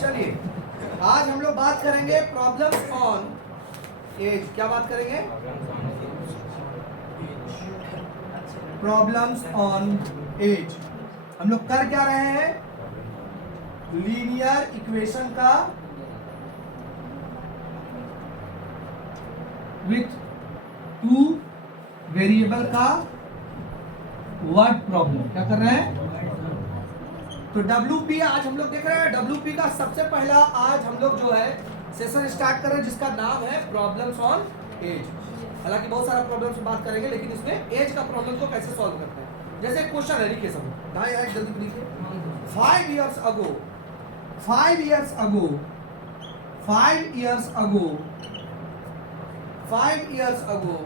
चलिए आज हम लोग बात करेंगे प्रॉब्लम्स ऑन एज। क्या बात करेंगे? Problems on age. हम लोग कर क्या रहे हैं? लीनियर इक्वेशन का विथ टू वेरिएबल का वर्ड प्रॉब्लम। क्या कर रहे हैं? तो WP आज हम लोग देख रहे हैं। WP का सबसे पहला आज हम लोग जो है सेशन स्टार्ट कर रहे हैं जिसका नाम है प्रॉब्लम्स ऑन एज। हालांकि बहुत सारा प्रॉब्लम्स बात करेंगे लेकिन इसमें एज का प्रॉब्लम को कैसे सॉल्व करते हैं। जैसे क्वेश्चन है, लिखिए सब ढाई है, जल्दी लिखिए। 5 years ago 5 years ago 5 years ago 5 years ago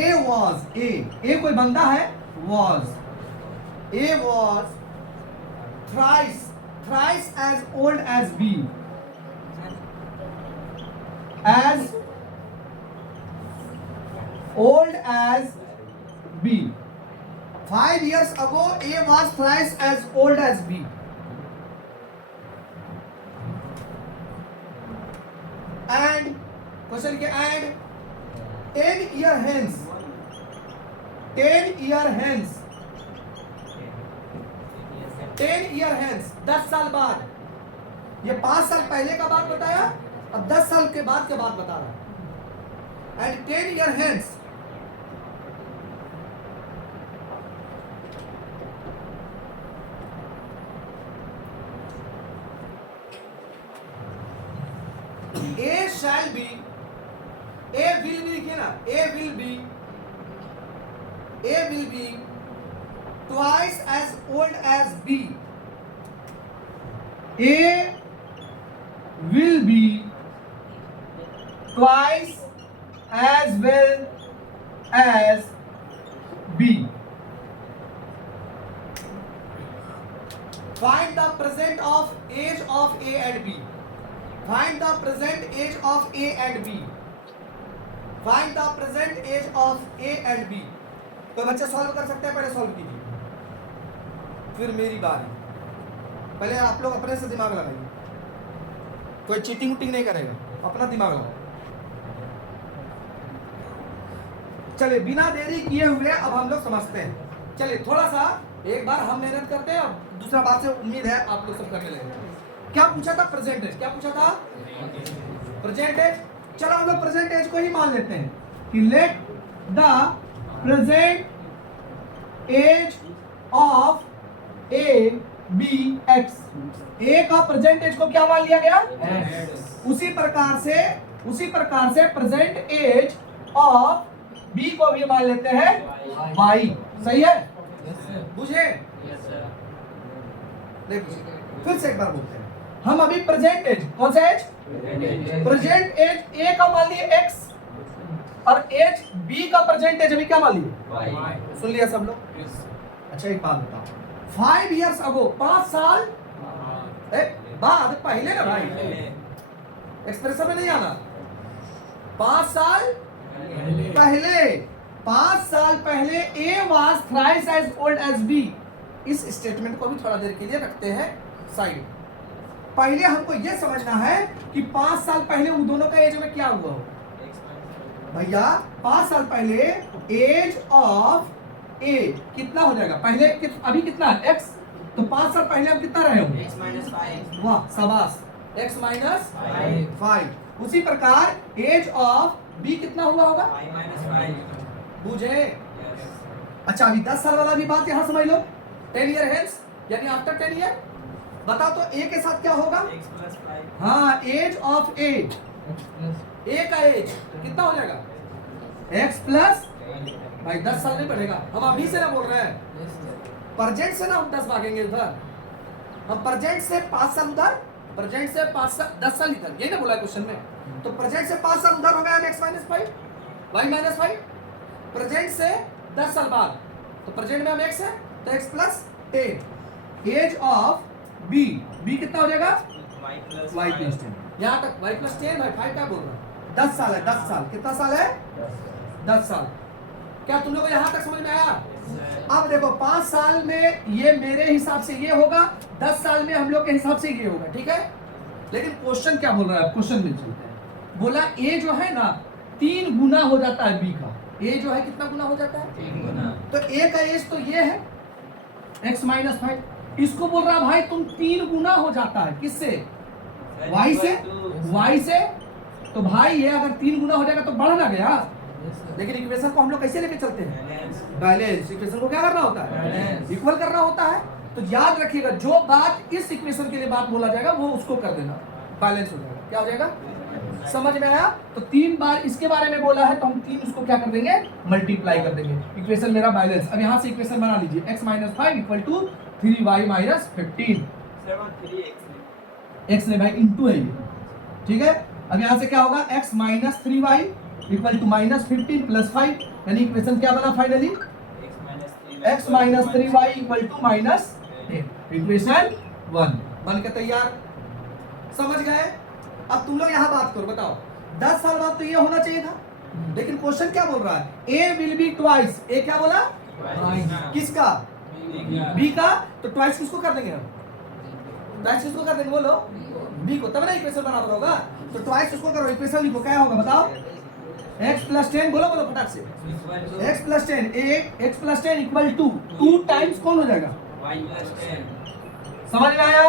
A was A कोई बंदा है, was A was thrice as old as B, as old as B. 5 years ago A was thrice as old as B. And question के and 10 year hence 10 year hence 10 साल बाद, ये 5 साल पहले का बात बताया, अब 10 साल के बाद के बात बता रहा है। And 10 year hence A shall be, A will be, लिखिए ना, A will be twice as old as B. A will be twice as well as B. Find the present of age of A and B. Find the present age of A and B. Find the present age of A and B. कोई बच्चा solve कर सकते हैं? पहले solve कीजिए, फिर मेरी बारी। पहले आप लोग अपने से दिमाग लगाइए, कोई चीटिंग उटिंग नहीं करेगा, अपना दिमाग लगाओ। चलिए बिना देरी किए हुए अब हम लोग समझते हैं। चलिए थोड़ा सा एक बार हम मेहनत करते हैं, अब दूसरा बात से उम्मीद है आप लोग सब करने लगेंगे। क्या पूछा था? Present age. क्या पूछा था? Present age. चलो हम लोग प्रेजेंट एज को ही मान लेते हैं कि let the present age of A B X. A का प्रेजेंट एज को क्या मान लिया गया? उसी प्रकार से प्रेजेंट एज ऑफ बी को भी मान लेते हैं वाई। सही है? बुझे? फिर से एक बार बोलते हैं हम अभी प्रेजेंट एज, कौन सा एज? प्रेजेंट एज ए का मान लिए एक्स और एज बी का प्रेजेंट एज अभी क्या मान लिए? सुन लिया सब लोग? अच्छा एक बात बताओ, 5 years ago 5 साल बाद, पहले ना भाई, एक्सप्रेशन में नहीं आना। 5 साल पहले 5 साल पहले A was thrice as old as B। इस स्टेटमेंट को भी थोड़ा देर के लिए रखते हैं साइड। पहले हमको यह समझना है कि 5 साल पहले उन दोनों का एज में क्या हुआ हो भैया। 5 साल पहले एज ऑफ ए कितना हो जाएगा? पहले अभी कितना है? x। तो 5 साल पहले हम कितना रहे होंगे? x-5। वाह शाबाश, x-5। उसी प्रकार एज ऑफ बी कितना हुआ होगा? y-5। बुझे? अच्छा अभी 10 साल वाला भी बात यहां समझ लो। 10 year hence यानी आफ्टर 10 ईयर। बताओ तो ए के साथ क्या होगा? x+5। हाँ, एज ऑफ ए, ए का एज कितना हो जाएगा? x+ भाई 10 साल नहीं बढ़ेगा, हम अभी से ना बोल रहे हैं, प्रेजेंट से ना हम 10 भागेंगे उधर, हम प्रेजेंट से 5 साल उधर, प्रेजेंट से 5 साल 10 साल इधर, यही ना बोला है क्वेश्चन में। तो प्रेजेंट से 5 साल उधर हो गया x-5 y-5। प्रेजेंट से 10 साल बाद, तो प्रेजेंट में हम x है तो x+10। As of B, B कितना हो जाएगा? y+10। यहाँ तक y+10 भाई 5 क्या बोल रहा है? 10 साल है, 10 साल। कितना साल है? 10 साल। क्या तुम लोग को यहाँ तक समझ में आया? अब देखो 5 साल में ये मेरे हिसाब से ये होगा, 10 साल में हम लोग के हिसाब से ये होगा, ठीक है। लेकिन क्वेश्चन क्या बोल रहा है, क्वेश्चन में चलते हैं। बोला ए जो है ना 3 गुना हो जाता है बी का। ए जो है कितना गुना हो जाता है? 3 गुना। तो ए का एज तो ये है x माइनस 5। इसको बोल रहा भाई तुम 3 गुना हो जाता है, किससे? y से। y से तो भाई ये अगर 3 गुना हो जाएगा तो बढ़ ना गया। लेकिन इक्वेशन को हम लोग कैसे लेके चलते हैं? बैलेंस। इक्वेशन को क्या करना होता है? इक्वल करना होता है। तो याद रखिएगा जो बात इस इक्वेशन के लिए बात बोला जाएगा वो उसको कर देना, बैलेंस हो जाएगा। क्या हो जाएगा? समझ में आया? तो 3 बार इसके बारे में बोला है तो हम 3 उसको क्या कर देंगे? मल्टीप्लाई कर देंगे। इक्वेशन मेरा बैलेंस। अब यहाँ से इक्वेशन बना लीजिए, x minus 5 equal to 3y minus 15। x ने भाई इंटू है ये, ठीक है। अब यहाँ से क्या होगा? x minus 3y equal to minus 15 plus 5, यानी इक्वेशन क्या बना finally? x minus 3y equal to minus 10। Equation 1 बन के तैयार। समझ गए? अब तुम लोग यहाँ बात करो, बताओ 10 साल बाद तो ये होना चाहिए था, लेकिन क्वेश्चन क्या बोल रहा है? a will be twice. a क्या बोला? किसका? b का। तो ट्वाइस किसको कर देंगे हम? ट्वाइस किसको कर देंगे बोलो? b को, तब ना इक्वेशन बराबर होगा। तो ट्वाइस उसको करो, इक्वेशन लिखो, क्या होगा बताओ? x प्लस 10, बोलो बोलो फटाक से। x plus 10, x plus 10 equal to 2 times कौन हो जाएगा? y plus 10। समझ में आया?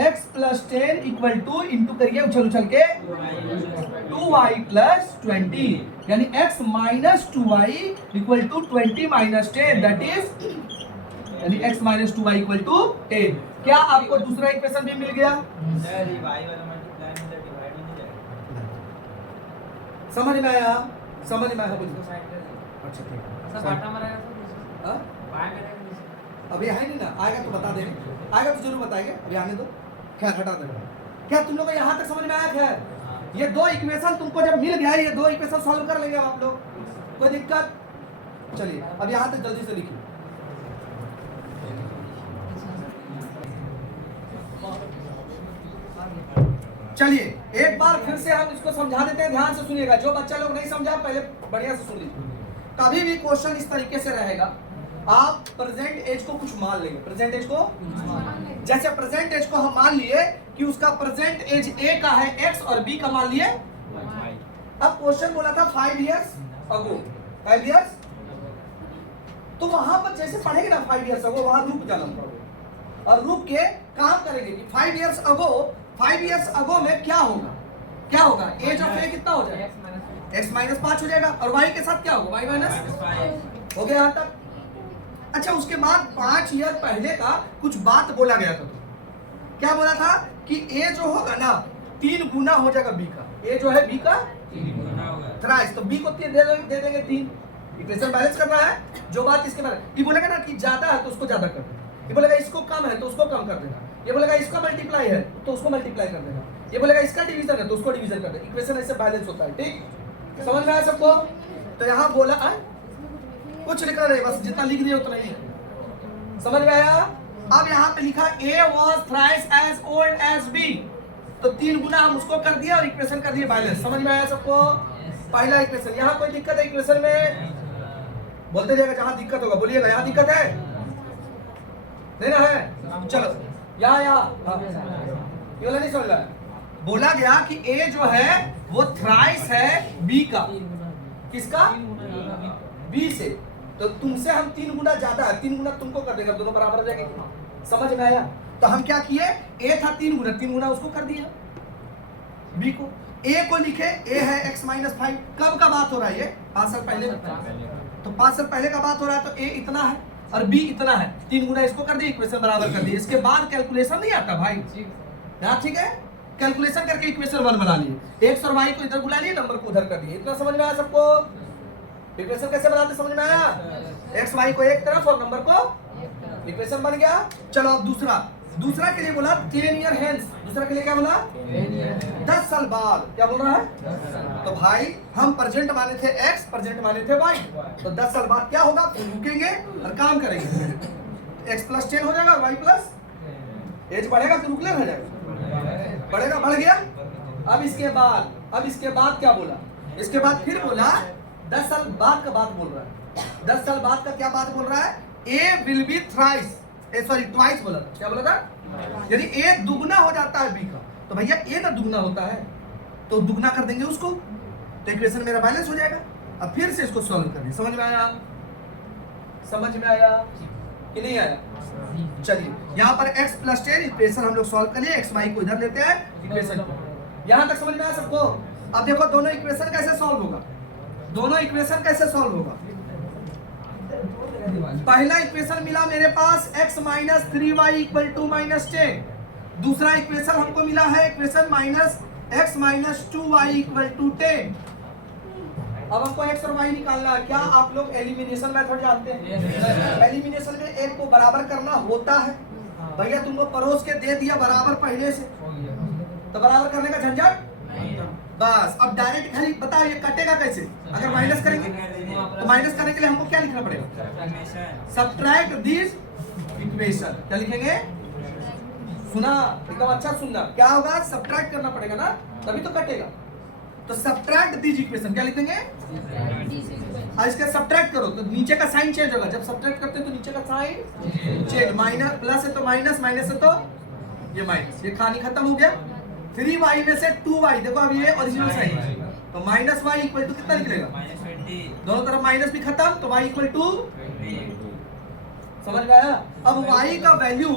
x plus 10 equal to into करिए उछल उछल के 2y प्लस 20, यानी x minus 2y equal to 20 minus 10, that is यानी x minus 2y equal to 10। क्या आपको दूसरा इक्वेशन भी मिल गया? समझ में आया? समझ में आया? अच्छा ठीक है। अभी है नहीं ना, आएगा तो बता देंगे, आएगा तो जरूर बताएंगे, अभी आने दो। खैर हटा देना। क्या तुम लोग को यहाँ तक समझ में आया? खैर ये 2 इक्वेशन तुमको जब मिल गया, ये 2 इक्वेशन सॉल्व कर लेंगे आप लोग, कोई दिक्कत? चलिए अब यहाँ तक जल्दी से लिखिए। चलिए एक बार फिर से हम इसको समझा देते हैं, ध्यान से सुनिएगा। जो बच्चा लोग नहीं समझा पहले बढ़िया से सुन लीजिए। कभी भी क्वेश्चन इस तरीके से रहेगा, आप प्रेजेंट एज को कुछ मान लेंगे। प्रेजेंट एज को जैसे प्रेजेंट एज को हम मान लिए कि उसका प्रेजेंट एज ए का है x और b का मान लिए। अब क्वेश्चन बोला था 5 इयर्स अगो, 5 इयर्स, तो वहां पर जैसे पढ़ेंगे ना 5 इयर्स अगो, वहां रुक जाना पड़ेगा और रुक के काम करेंगे कि 5 इयर्स अगो में क्या होगा? क्या होगा? एज ऑफ ए कितना हो जाएगा? x माइनस 5 हो जाएगा और y के साथ क्या होगा? y माइनस 5 हो गया यहाँ तक। अच्छा उसके बाद 5 ईयर पहले का कुछ बात बोला गया था। तो क्या बोला था कि a जो होगा ना 3 गुना हो जाएगा b का। a जो है b का 3 गुना होगा, थ्राइस, तो b को दे देंगे 3। इक्वेशन बैलेंस करना है। जो बात इसके बारे में ये बोलेगा ना कि ज्यादा है तो उसको ज्यादा कर देना, ये बोलेगा इसको कम है तो उसको कम कर देना, ये बोलेगा इसका मल्टीप्लाई है तो उसको मल्टीप्लाई कर देना, ये बोलेगा इसका डिवीजन है तो उसको डिवीजन कर देना। इक्वेशन ऐसे बैलेंस होता है, ठीक? समझ में आया सबको? तो यहाँ बोला कुछ लिखना नहीं, बस जितना लिख दिया उतना ही है। समझ में आया? अब यहाँ पे लिखा a was thrice as old as b, तो 3 गुना हम उसको कर दिया और इक्वेशन कर दिया बैलेंस। समझ में आया सबको? पहला इक्वेशन। यहाँ कोई दिक्कत है इक्वेशन में? बोलते जाएगा जहाँ दिक्कत होगा बोलिएगा। यहाँ दिक्कत है नहीं ना? है चलो यहाँ ये वाला नहीं समझ रहा है। बोला गया कि a जो है वो थ्राइस है b का। किसका? b से। तो तुमसे हम 3 गुना ज्यादा है, 3 गुना तुमको कर देगा, दोनों बराबर हो जाएंगे। समझ में आया? तो हम क्या किए? a था 3 गुना उसको कर दिया b को। a को लिखे, a है x माइनस 5। कब का बात हो रहा है ये? 5 साल पहले। तो 5 साल पहले का बात हो रहा है, तो a इतना है और b इतना है। 3 गुना इसको कर दिया, इक्वेशन बराबर कर दिया। इसके बाद कैलकुलेशन नहीं आता भाई, यहाँ ठीक है? कैलकुलेशन करके इक्वेशन 1 बना लिए, x और y को इधर बुला लिए, नंबर को उधर कर दिए। इतना समझ में आया सबको? इक्वेशन कैसे बनाते समझ में आया? x y को एक तरफ और नंबर को, इक्वेशन बन गया। चलो अब दूसरा के लिए बोला 10 ईयर हेंस। दूसरा के लिए क्या बोला? 10 साल बाद। क्या बोल रहा है? तो भाई हम प्रेजेंट माने थे x, प्रेजेंट माने थे y, तो 10 साल बाद क्या होगा? रुकेंगे और काम करेंगे। x प्लस 10 हो जाएगा और y प्लस, एज बढ़ेगा तो रुकले रह जाएगा, बढ़ेगा, बढ़ गया। अब इसके बाद क्या बोला? इसके बाद फिर बोला 10 साल बाद का बात बोल रहा है। 10 साल बाद का क्या बात बोल रहा है? A will be thrice, sorry twice बोला था, क्या बोला था? यदि ए दुगना हो जाता है बी का, तो भैया ए ना दुगना होता है, तो दुगना कर देंगे उसको, तो इक्वेशन मेरा बैलेंस हो जाएगा। अब फिर से इसको सॉल्व करिए। समझ में आया? समझ में आया कि नहीं आया? चलिए यहाँ पर x प्लस 10 इक्वेशन हम लोग सॉल्व कर लिए, xy को इधर लेते हैं इक्वेशन को। यहाँ तक समझ में आया सबको? अब देखो दोनों इक्वेशन कैसे सॉल्व होगा, दोनों इक्वेशन कैसे सॉल्व होगा। पहला इक्वेशन मिला मेरे पास x minus 3y equal to minus 10, दूसरा इक्वेशन हमको मिला है equation minus x minus 2y equal to 10। अब हमको x और y निकालना है। क्या आप लोग एलिमिनेशन मेथड जानते हैं? एलिमिनेशन में एक को बराबर करना होता है। भैया तुमको परोस के दे दिया बराबर पहले से, तो बराबर करने का झंझट बस। अब डायरेक्ट खाली बताओ ये कटेगा कैसे? अगर माइनस करेंगे तो माइनस करने के लिए हमको क्या लिखना पड़ेगा? Subtract this equation. क्या लिखेंगे? सुना एकदम अच्छा सुनना, क्या होगा? सब्ट्रैक्ट करना पड़ेगा ना, तभी तो कटेगा। तो सब्ट्रैक्ट दिस इक्वेशन, क्या लिख देंगे? और इसका सब्ट्रैक्ट करो तो नीचे का साइन चेंज होगा। जब सब्ट्रैक्ट करते हैं तो नीचे का साइन चेंज, माइनस प्लस है तो माइनस, माइनस है तो ये माइनस, ये कहानी खत्म हो गया। 3y में से 2y, देखो अब ये ओरिजिनल साइन है, तो माइनस y इक्वल टू कितना निकलेगा? दोनों तरफ माइनस भी खत्म, तो y इक्वल टू, समझ में आया? अब y का वैल्यू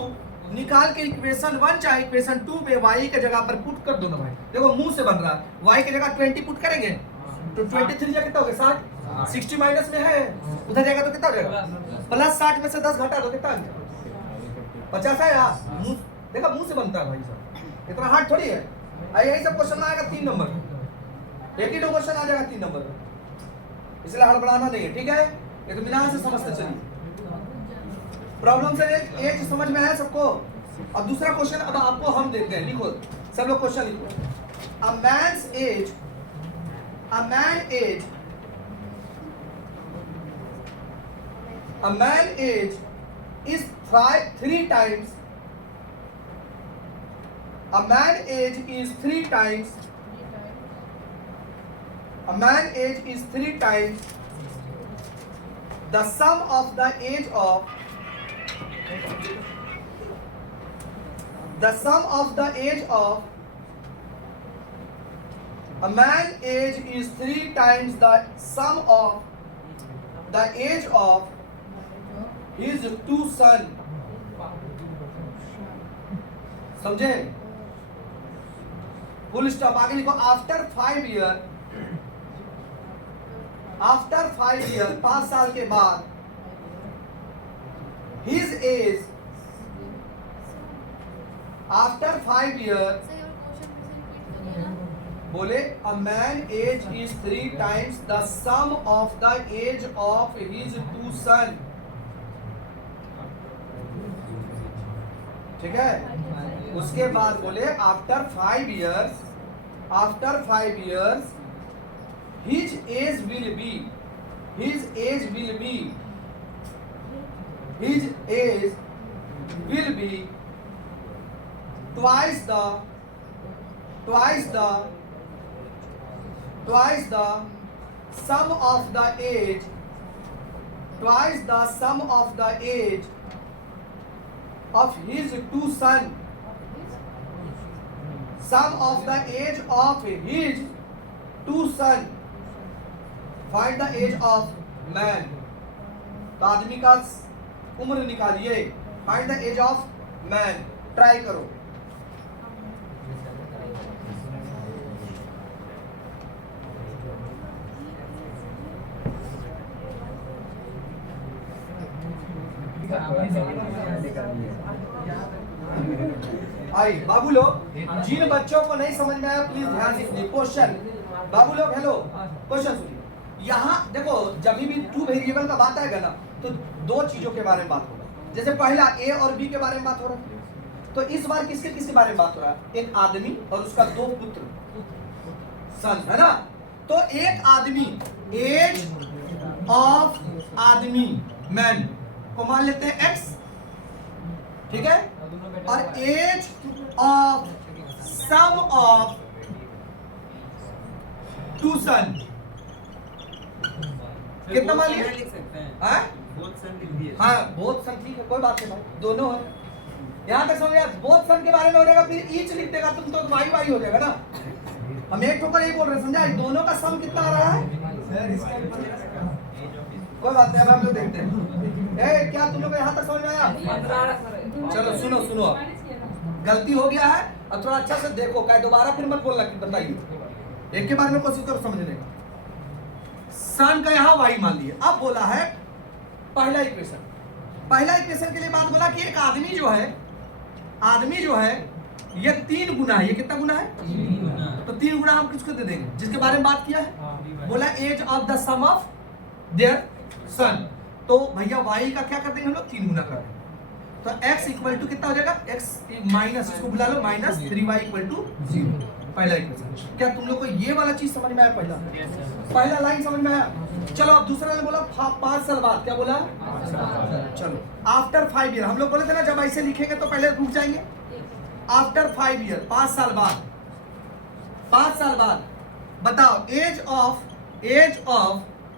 निकाल के इक्वेशन 1 चाहे इक्वेशन 2 में y के जगह पर पुट कर दो ना भाई। देखो मुंह से बन रहा है, y के जगह 20 पुट करेंगे तो 23 जा कितना हो गया? 60। 60 माइनस में है, उधर जाएगा तो कितना हो जाएगा? प्लस 60 में से 10 घटा दो, कितना आ गया? 50 है यार। मुंह देखा, मुंह से बनता है भाई साहब, इतना हार्ड थोड़ी है। यही सब क्वेश्चन आएगा 3 नंबर, एक ही दो क्वेश्चन आ जाएगा 3 नंबर, इसलिए हड़बड़ाना नहीं है, ठीक है? ये तो मिलान से समझते चलिए। प्रॉब्लम से एज समझ में आया सबको? अब दूसरा क्वेश्चन अब आपको हम देते हैं, लिखो सब लोग क्वेश्चन लिखो। A man age is 3 times, a man age is 3 times, a man age is 3 times the sum of the age of, the sum of the age of, a man age is 3 times the sum of the age of his 2 son। समझे? Full stop. आगे लिखो after 5 year, after 5 year 5 साल के बाद his age, after 5 years, बोले a man age is 3 times the sum of the age of his 2 son। ठीक है? उसके बाद बोले after 5 years, after 5 years his age will be, his age will be, his age will be twice the sum of the age, twice the sum of the age of his 2 son, sum of the age of his 2 son। Find the age of man। तो आदमी का उम्र निकालिए। Find the age of man, try करो। आई बाबू लोग, जिन बच्चों को नहीं समझ में आया प्लीज ध्यान से सुनिए क्वेश्चन। बाबू लोग हेलो, क्वेश्चन सुनिए। यहाँ देखो जब भी 2 वेरिएबल का बात आएगा ना, तो 2 चीजों के बारे में बात होगा। जैसे पहला ए और बी के बारे में बात हो रहा है, तो इस बार किसके बारे में बात हो रहा है? एक आदमी और उसका 2 पुत्र, सन, है ना? तो एक आदमी, एज ऑफ आदमी मैन को मान लेते हैं x, ठीक है? और as of sum of 2 son, कितना मान लिया? लिख सकते हैं। हाँ बोथ सन लिख दिए। हाँ बहुत सन ठीक है, कोई बात नहीं भाई, दोनों है। यहाँ तक समझ गया? बहुत सन के बारे में हो जाएगा, फिर ईच लिख देगा तुम तो वाई वाई हो जाएगा ना। हम एक ठोकर यही बोल रहे हैं, समझा? दोनों का सम कितना आ रहा है? कोई बात नहीं, अब हम लोग देखते हैं। ए क्या तुम लोग को यहाँ तक समझ में आया? चलो सुनो सुनो, अब गलती हो गया है, अब थोड़ा अच्छा से देखो, क्या दोबारा फिर मत बोलना कि बताइए। एक के बारे में कोशिश करो समझने का। सन का यहाँ वाई मान लिए। अब बोला है पहला इक्वेशन, पहला इक्वेशन के लिए बात बोला कि एक आदमी जो है ये 3 गुना है। ये कितना गुना है? तो 3 गुना हम किसको दे देंगे? जिसके बारे में बात किया है, बोला age of the sum of their son. तो भैया y का क्या कर देंगे हम लोग? 3 गुना कर देंगे। तो x इक्वल टू कितना हो जाएगा? x माइनस, इसको बुला लो, माइनस 3y इक्वल टू 0। पहला इक्वेशन। क्या तुम लोग को ये वाला चीज समझ में आया? पहला लाइन समझ में आया? चलो अब दूसरा लाइन बोला 5 साल बाद। क्या बोला? चलो आफ्टर 5 ईयर। हम लोग बोले थे ना जब ऐसे लिखेंगे तो पहले रुक जाएंगे। आफ्टर 5 ईयर, 5 साल बाद, 5 साल बाद बताओ एज ऑफ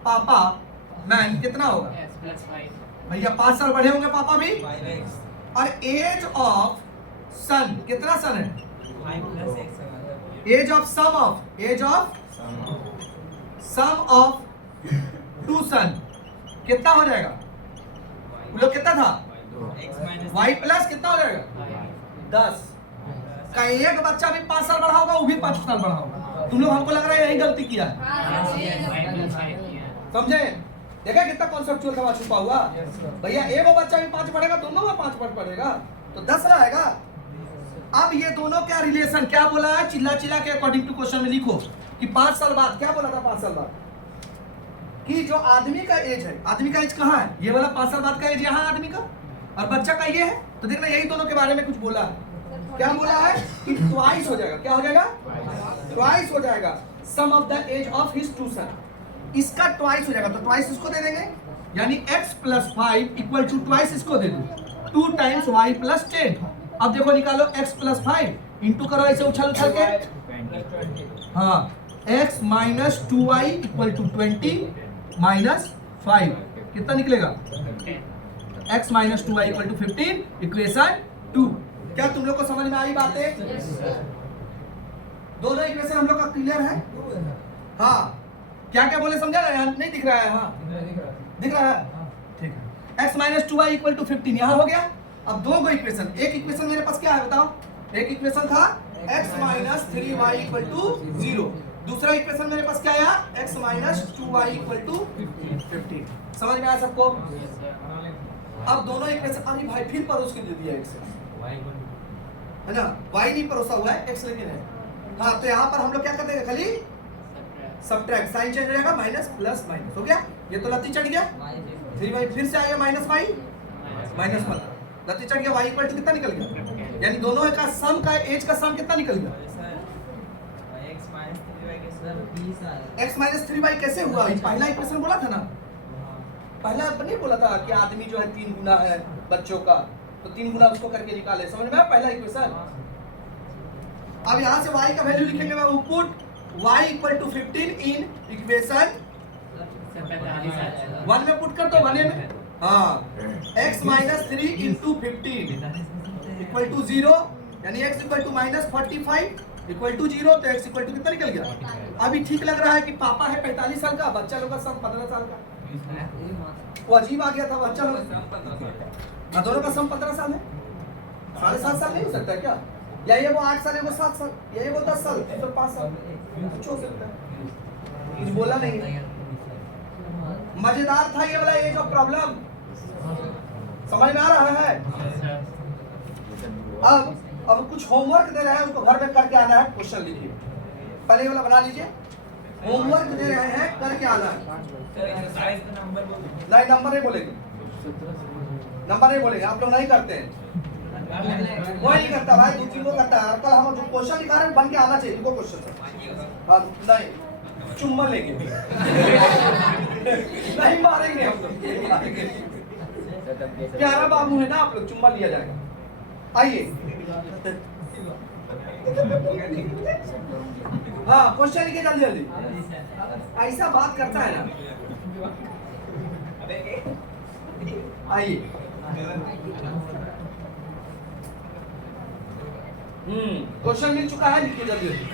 पापा मैन कितना होगा? भैया 5 साल बढ़े होंगे पापा भी। 5x और एज ऑफ सन कितना सन है? 5 + x age of sum of 2 son कितना हो जाएगा? वो लोग कितना था? x - y प्लस कितना हो जाएगा? 10। कहीं एक बच्चा भी 5 साल बढ़ा होगा, वो भी 5 साल बढ़ा होगा। तुम लोग, हमको लग रहा है यही गलती किया है। समझे? देखा कितना कॉन्सेप्चुअल था छुपा हुआ। भैया एक वो बच्चा भी 5 पढ़ेगा, दोनों में 5 पढ़ेगा तो 10 रहेगा। अब ये दोनों क्या रिलेशन, क्या बोला है? चिल्ला के अकॉर्डिंग टू क्वेश्चन में लिखो कि 5 साल बाद। क्या बोला था 5 साल बाद? कि जो आदमी का एज है, आदमी का एज कहाँ है? ये वाला 5 साल बाद का एज यहाँ आदमी का, और बच्चा का ये है। तो देखना यही दोनों के बारे में कुछ बोला है। क्या बोला है? कि ट्वाइस हो जाएगा। क्या हो जाएगा? ट्वाइस हो जाएगा sum of the age of his 2 son. इसका ट्वाइस हो जाएगा, तो ट्वाइस इसको दे देंगे, यानी x + 5 इक्वल टू ट्वाइस इसको दे दो, 2 टाइम्स y + 10। अब देखो निकालो x + 5 इंटू करो ऐसे उछल के। हाँ x - 2y इक्वल टू 20 - 5 कितना निकलेगा? x - 2y equal to 15, equation 2। क्या तुम लोग को समझ में आई बातें? दोनों इक्वेशन हम लोग का क्लियर है? हाँ क्या क्या बोले समझा ना? नहीं दिख रहा है? हाँ दिख रहा है, ठीक है। x - 2y इक्वल टू 15 यहाँ हो गया। अब दो इक्वेशन, एक इक्वेशन मेरे पास क्या है बताओ? एक इक्वेशन था x - 3y इक्वल टू 0। दूसरा इक्वेशन मेरे पास क्या आया? x - 2y equal to 15। समझ में आया सबको? अब दोनों इक्वेशन, अरे भाई फिर परोस के दे दिया x है ना, y नहीं परोसा हुआ है, x लेकिन है। हाँ तो यहाँ पर हम लोग क्या कर देंगे? खाली सब्ट्रैक्ट, साइन चेंज हो जाएगा, माइनस प्लस माइनस हो गया। ये तो लत्ती चढ़ गया, 3y फिर से आएगा -y -1 लत्ती चढ़ गया। y इक्वल टू कितना निकल गया? यानी दोनों का सम का एज का सम कितना निकल गया? x - 3y कैसे हुआ? पहला इक्वेशन बोला था ना, पहला नहीं बोला था कि आदमी जो है 3 गुना है बच्चों का, तो 3 गुना उसको करके निकाले। समझ में आया पहला इक्वेशन? अब यहाँ से y का वैल्यू लिखेंगे, मैं put y equal to 15 in equation 1 में पुट कर दो, 1 में। हाँ x - 3 इंटू 15 इक्वल टू 0, यानी x equal to -45 equal to 0। तो x इक्वल टू कितना निकल गया? अभी ठीक लग रहा है कि पापा है 45 साल का, बच्चा लोग का सम 15 साल का। वो अजीब आ गया था बच्चा लोग, दोनों का सम 15 साल है। 7.5 साल नहीं हो सकता क्या? या ये वो 8 साल है, वो 7 साल, या ये वो 10 साल, तो 5 साल कुछ हो सकता है। कुछ बोला नहीं। मजेदार था ये वाला एज ऑफ प्रॉब्लम, समझ में आ रहा है? अब कुछ होमवर्क दे रहे हैं, उसको घर में करके आना है। क्वेश्चन लीजिए, पहले वाला बना लीजिए। होमवर्क दे रहे हैं, करके आना है। नहीं नंबर नहीं बोलेंगे, नंबर नहीं बोलेंगे, आप लोग नहीं करते हैं। कोई नहीं करता भाई, 2-3 को करता है। कल हम जो क्वेश्चन दिखा रहे हैं बन के आना चाहिए इनको क्वेश्चन। हाँ नहीं चुम्मा लेंगे नहीं मारेंगे हम लोग, प्यारा बाबू है ना आप लोग, चुम्मा लिया जाएगा। आइए हाँ क्वेश्चन लिखिए जल्दी जल्दी, ऐसा बात करता है ना। आइए क्वेश्चन मिल चुका है, लिखिए जल्दी जल्दी।